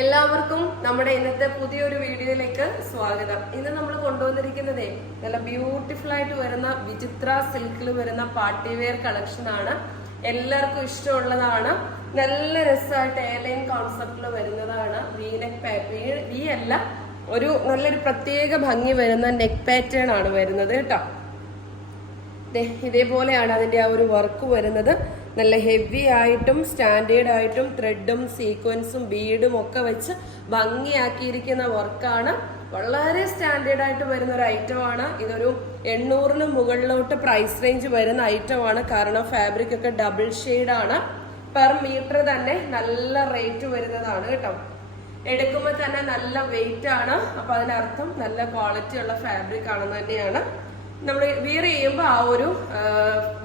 എല്ലാവർക്കും നമ്മുടെ ഇന്നത്തെ പുതിയൊരു വീഡിയോയിലേക്ക് സ്വാഗതം. ഇന്ന് നമ്മൾ കൊണ്ടുവന്നിരിക്കുന്നതേ നല്ല ബ്യൂട്ടിഫുൾ ആയിട്ട് വരുന്ന വിചിത്ര സിൽക്കിൽ വരുന്ന പാർട്ടി വെയർ കളക്ഷൻ ആണ്. എല്ലാവർക്കും ഇഷ്ടമുള്ളതാണ്. നല്ല രസമായിട്ട് എയർലൈൻ കോൺസെപ്റ്റിൽ വരുന്നതാണ്. വി നെക്ക് വി അല്ല ഒരു നല്ലൊരു പ്രത്യേക ഭംഗി വരുന്ന നെക്ക് പാറ്റേൺ ആണ് വരുന്നത് കേട്ടോ. ഇതേപോലെയാണ് അതിന്റെ ആ ഒരു വർക്ക് വരുന്നത്. നല്ല ഹെവി ആയിട്ടും സ്റ്റാൻഡേർഡ് ആയിട്ടും ത്രെഡും സീക്വൻസും ബീഡും ഒക്കെ വെച്ച് ഭംഗിയാക്കിയിരിക്കുന്ന വർക്കാണ് വളരെ സ്റ്റാൻഡേർഡ് ആയിട്ട് വരുന്ന ഒരു ഐറ്റം ആണ്. ഇതൊരു എണ്ണൂറിന് മുകളിലോട്ട് പ്രൈസ് റേഞ്ച് വരുന്ന ഐറ്റം ആണ്. കാരണം ഫാബ്രിക് ഒക്കെ ഡബിൾ ആണ്. പെർ മീറ്റർ തന്നെ നല്ല റേറ്റ് വരുന്നതാണ് കേട്ടോ. എടുക്കുമ്പോൾ തന്നെ നല്ല വെയിറ്റ് ആണ്. അപ്പൊ അതിനർത്ഥം നല്ല ക്വാളിറ്റി ഉള്ള ഫാബ്രിക് ആണെന്ന് തന്നെയാണ്. നമ്മൾ വിയർ ചെയ്യുമ്പോൾ ആ ഒരു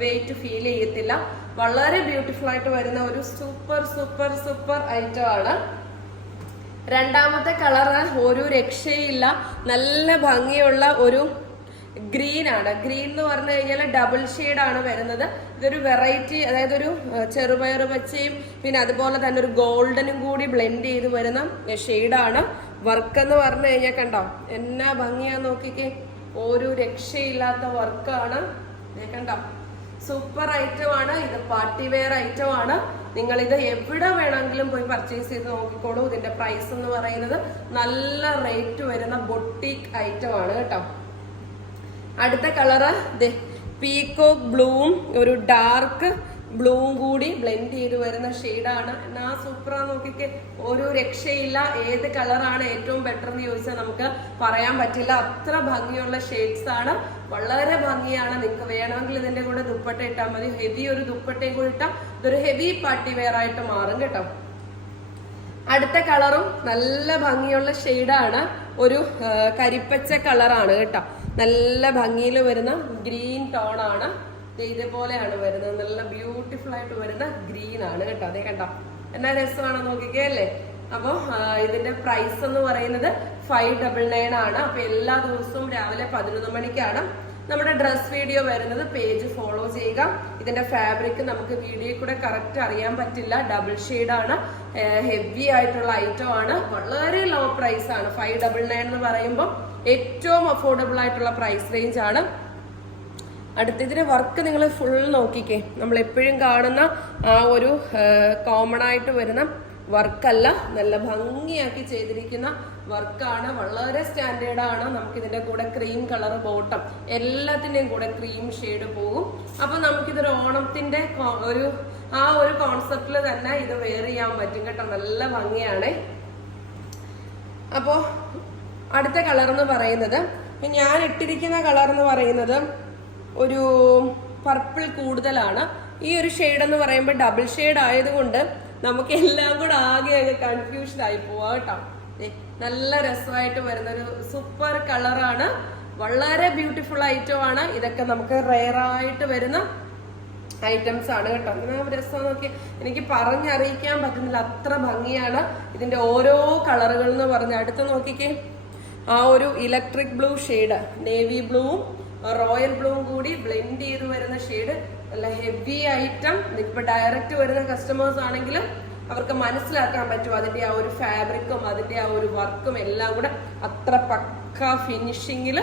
വെയിറ്റ് ഫീൽ ചെയ്യത്തില്ല. വളരെ ബ്യൂട്ടിഫുൾ ആയിട്ട് വരുന്ന ഒരു സൂപ്പർ സൂപ്പർ സൂപ്പർ ഐറ്റം ആണ്. രണ്ടാമത്തെ കളർ ഒരു രക്ഷയില്ല. നല്ല ഭംഗിയുള്ള ഒരു ഗ്രീൻ ആണ്. ഗ്രീൻ എന്ന് പറഞ്ഞു കഴിഞ്ഞാൽ ഡബിൾ ആണ് വരുന്നത്. ഇതൊരു വെറൈറ്റി അതായത് ഒരു ചെറുപയർ പച്ചയും പിന്നെ അതുപോലെ തന്നെ ഒരു ഗോൾഡനും കൂടി ബ്ലെൻഡ് ചെയ്ത് വരുന്ന ഷെയ്ഡാണ് വർക്ക് എന്ന് പറഞ്ഞു കഴിഞ്ഞാൽ കണ്ടോ എന്നാ ഭംഗിയാ നോക്കിക്കേ. ഒരു രക്ഷയില്ലാത്ത വർക്കാണ് കണ്ടോ. സൂപ്പർ ഐറ്റം ആണ് ഇത് പാർട്ടി വെയർ ഐറ്റം ആണ് നിങ്ങൾ ഇത് എവിടെ വേണമെങ്കിലും പോയി പർച്ചേസ് ചെയ്ത് നോക്കിക്കോളൂ. ഇതിന്റെ പ്രൈസ് എന്ന് പറയുന്നത് നല്ല റേറ്റ് വരുന്ന ബൊട്ടീക്ക് ഐറ്റം ആണ് കേട്ടോ. അടുത്ത കളറ് പീക്കോക്ക് ബ്ലൂവും ഒരു ഡാർക്ക് ബ്ലൂവും കൂടി ബ്ലെൻഡ് ചെയ്ത് വരുന്ന ഷെയ്ഡാണ്. എന്നാ സൂപ്പറാ നോക്കിക്ക്. ഓരോ രക്ഷയില്ല. ഏത് കളറാണ് ഏറ്റവും ബെറ്റർ എന്ന് ചോദിച്ചാൽ നമുക്ക് പറയാൻ പറ്റില്ല. അത്ര ഭംഗിയുള്ള ഷെയ്ഡ്സ് ആണ്. വളരെ ഭംഗിയാണ്. നിങ്ങൾക്ക് വേണമെങ്കിൽ ഇതിന്റെ കൂടെ ദുപ്പട്ട ഇട്ടാൽ മതി. ഹെവി ഒരു ദുപ്പട്ടയും കൂടി ഇട്ടാൽ ഇതൊരു ഹെവി പാർട്ടി വെയർ ആയിട്ട് മാറും കേട്ടോ. അടുത്ത കളറും നല്ല ഭംഗിയുള്ള ഷെയ്ഡാണ് ഒരു കരിപ്പച്ച കളറാണ് കേട്ടോ. നല്ല ഭംഗിയിൽ വരുന്ന ഗ്രീൻ ദേ ഇതേപോലെയാണ് വരുന്നത്. നല്ല ബ്യൂട്ടിഫുൾ ആയിട്ട് വരുന്ന ഗ്രീൻ ആണ് കേട്ടോ. അതേ കണ്ടോ? എന്നാ രസമാണ് നോക്കിക്കേ അല്ലേ? അപ്പോൾ ഇതിന്റെ പ്രൈസ് എന്ന് പറയുന്നത് ഫൈവ് ഡബിൾ നയൻ ആണ്. അപ്പൊ എല്ലാ ദിവസവും രാവിലെ പതിനൊന്ന് മണിക്കാണ് നമ്മുടെ ഡ്രസ് വീഡിയോ വരുന്നത്. പേജ് ഫോളോ ചെയ്യുക. ഇതിന്റെ ഫാബ്രിക് നമുക്ക് വീഡിയോ കൂടെ കറക്റ്റ് അറിയാൻ പറ്റില്ല. ഡബിൾ ആണ്. ഹെവി ആയിട്ടുള്ള ഐറ്റം ആണ്. വളരെ ലോ പ്രൈസ് ആണ്. ഫൈവ് ഡബിൾ നയൻ എന്ന് പറയുമ്പോൾ ഏറ്റവും അഫോർഡബിൾ ആയിട്ടുള്ള പ്രൈസ് റേഞ്ച് ആണ്. അടുത്ത ഇതിന്റെ വർക്ക് നിങ്ങൾ ഫുൾ നോക്കിക്കേ. നമ്മൾ എപ്പോഴും കാണുന്ന ആ ഒരു കോമൺ ആയിട്ട് വരുന്ന വർക്കല്ല നല്ല ഭംഗിയാക്കി ചെയ്തിരിക്കുന്ന വർക്കാണ് വളരെ സ്റ്റാൻഡേർഡ് ആണ്. നമുക്ക് ഇതിന്റെ കൂടെ ക്രീം കളർ ബോട്ടം എല്ലാത്തിന്റെയും കൂടെ ക്രീം ഷെയ്ഡ് പോകും. അപ്പൊ നമുക്കിതൊരു ഓണത്തിന്റെ ഒരു ആ ഒരു കോൺസെപ്റ്റിൽ തന്നെ ഇത് വെയർ ചെയ്യാൻ പറ്റും കേട്ടോ. നല്ല ഭംഗിയാണേ. അപ്പോൾ അടുത്ത കളർ എന്ന് പറയുന്നത് ഞാൻ ഇട്ടിരിക്കുന്ന കളർ എന്ന് പറയുന്നത് ഒരു പർപ്പിൾ കൂടുതലാണ്. ഈ ഒരു ഷെയ്ഡ് എന്ന് പറയുമ്പോൾ ഡബിൾ ഷെയ്ഡ് ആയതുകൊണ്ട് നമുക്ക് എല്ലാം കൂടെ ആകെ അങ്ങ് കൺഫ്യൂഷൻ ആയി പോവാ കേട്ടോ. നല്ല രസമായിട്ട് വരുന്ന ഒരു സൂപ്പർ കളറാണ് വളരെ ബ്യൂട്ടിഫുൾ ഐറ്റം ആണ്. ഇതൊക്കെ നമുക്ക് റെയർ ആയിട്ട് വരുന്ന ഐറ്റംസ് ആണ് കേട്ടോ. രസം നോക്കി എനിക്ക് പറഞ്ഞറിയിക്കാൻ പറ്റുന്നില്ല. അത്ര ഭംഗിയാണ് ഇതിന്റെ ഓരോ കളറുകൾ എന്ന് പറഞ്ഞ. അടുത്ത് നോക്കിക്കേ. ആ ഒരു ഇലക്ട്രിക് ബ്ലൂ ഷെയ്ഡ് നേവി ബ്ലൂവും റോയൽ ബ്ലൂവും കൂടി ബ്ലെൻഡ് ചെയ്ത് വരുന്ന ഷെയ്ഡ്. നല്ല ഹെവി ഐറ്റം. ഇപ്പൊ ഡയറക്റ്റ് വരുന്ന കസ്റ്റമേഴ്സ് ആണെങ്കിലും അവർക്ക് മനസ്സിലാക്കാൻ പറ്റും അതിന്റെ ആ ഒരു ഫാബ്രിക്കും അതിന്റെ ആ ഒരു വർക്കും എല്ലാം കൂടെ അത്ര പക്ക ഫിനിഷിങ്ങിൽ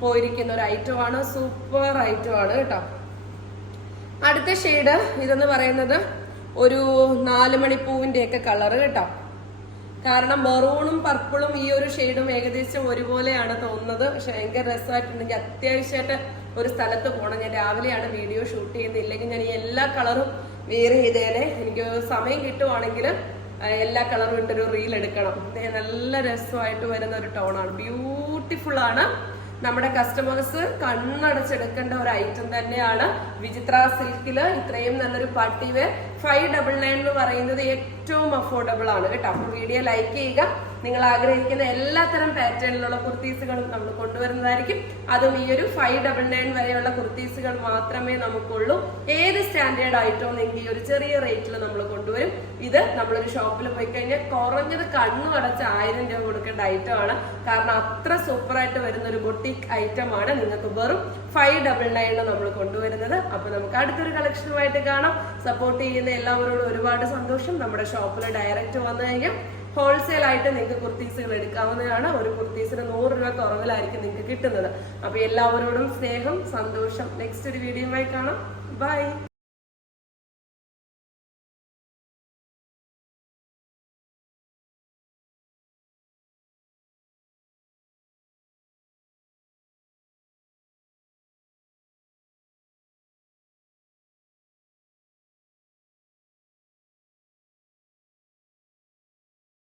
പോയിരിക്കുന്ന ഒരു ഐറ്റം ആണ്. സൂപ്പർ ഐറ്റം ആണ് കേട്ടോ. അടുത്ത ഷെയ്ഡ് ഇതെന്ന് പറയുന്നത് ഒരു നാല് മണിപ്പൂവിന്റെയൊക്കെ കളറ് കേട്ടോ. കാരണം മെറൂണും പർപ്പിളും ഈ ഒരു ഷെയ്ഡും ഏകദേശം ഒരുപോലെയാണ് തോന്നുന്നത്. പക്ഷെ ഭയങ്കര രസമായിട്ടുണ്ടെങ്കിൽ അത്യാവശ്യമായിട്ട് ഒരു സ്ഥലത്ത് പോകണം ഞാൻ രാവിലെയാണ് വീഡിയോ ഷൂട്ട് ചെയ്യുന്നത്. ഇല്ലെങ്കിൽ ഞാൻ ഈ എല്ലാ കളറും വേറെ ചെയ്തേനെ. എനിക്ക് സമയം കിട്ടുവാണെങ്കിൽ എല്ലാ കളറും ഇട്ടൊരു റീൽ എടുക്കണം. നല്ല രസമായിട്ട് വരുന്ന ഒരു ടോണാണ് ബ്യൂട്ടിഫുൾ ആണ്. നമ്മുടെ കസ്റ്റമേഴ്സ് കണ്ണടച്ചെടുക്കേണ്ട ഒരു ഐറ്റം തന്നെയാണ് വിചിത്ര സിൽക്കിൽ ഇത്രയും നല്ലൊരു party wear five double nine എന്ന് പറയുന്നത് ഏറ്റവും അഫോർഡബിൾ ആണ് കേട്ടോ. അപ്പൊ വീഡിയോ ലൈക്ക് ചെയ്യുക. നിങ്ങൾ ആഗ്രഹിക്കുന്ന എല്ലാത്തരം പാറ്റേണിലുള്ള കുർത്തീസുകളും നമ്മൾ കൊണ്ടുവരുന്നതായിരിക്കും. അതും ഈ ഒരു ഫൈവ് ഡബിൾ നയൻ വരെയുള്ള കുർത്തീസുകൾ മാത്രമേ നമുക്കുള്ളൂ. ഏത് സ്റ്റാൻഡേർഡ് ആയിട്ടോ നിങ്ങൾക്ക് ഈ ഒരു ചെറിയ റേറ്റിൽ നമ്മൾ കൊണ്ടുവരും. ഇത് നമ്മളൊരു ഷോപ്പിൽ പോയി കഴിഞ്ഞാൽ കുറഞ്ഞത് കണ്ണു അടച്ച് ആയിരം രൂപ കൊടുക്കേണ്ട ഐറ്റം ആണ്. കാരണം അത്ര സൂപ്പറായിട്ട് വരുന്ന ഒരു ബൊട്ടിക് ഐറ്റം ആണ് നിങ്ങൾക്ക് വെറും ഫൈവ് ഡബിൾ നയൻ നമ്മൾ കൊണ്ടുവരുന്നത്. അപ്പൊ നമുക്ക് അടുത്തൊരു കളക്ഷനുമായിട്ട് കാണാം. സപ്പോർട്ട് ചെയ്യുന്ന എല്ലാവരോടും ഒരുപാട് സന്തോഷം. നമ്മുടെ ഷോപ്പിൽ ഡയറക്റ്റ് വന്നു കഴിഞ്ഞാൽ ഹോൾസെയിൽ ആയിട്ട് നിങ്ങൾക്ക് കുർത്തീസുകൾ എടുക്കാവുന്നതാണ്. ഒരു കുർത്തീസിന് നൂറ് രൂപ കുറവിലായിരിക്കും നിങ്ങൾക്ക് കിട്ടുന്നത്. അപ്പൊ എല്ലാവരോടും സ്നേഹം സന്തോഷം. നെക്സ്റ്റ് ഒരു വീഡിയോയുമായി കാണാം. ബൈ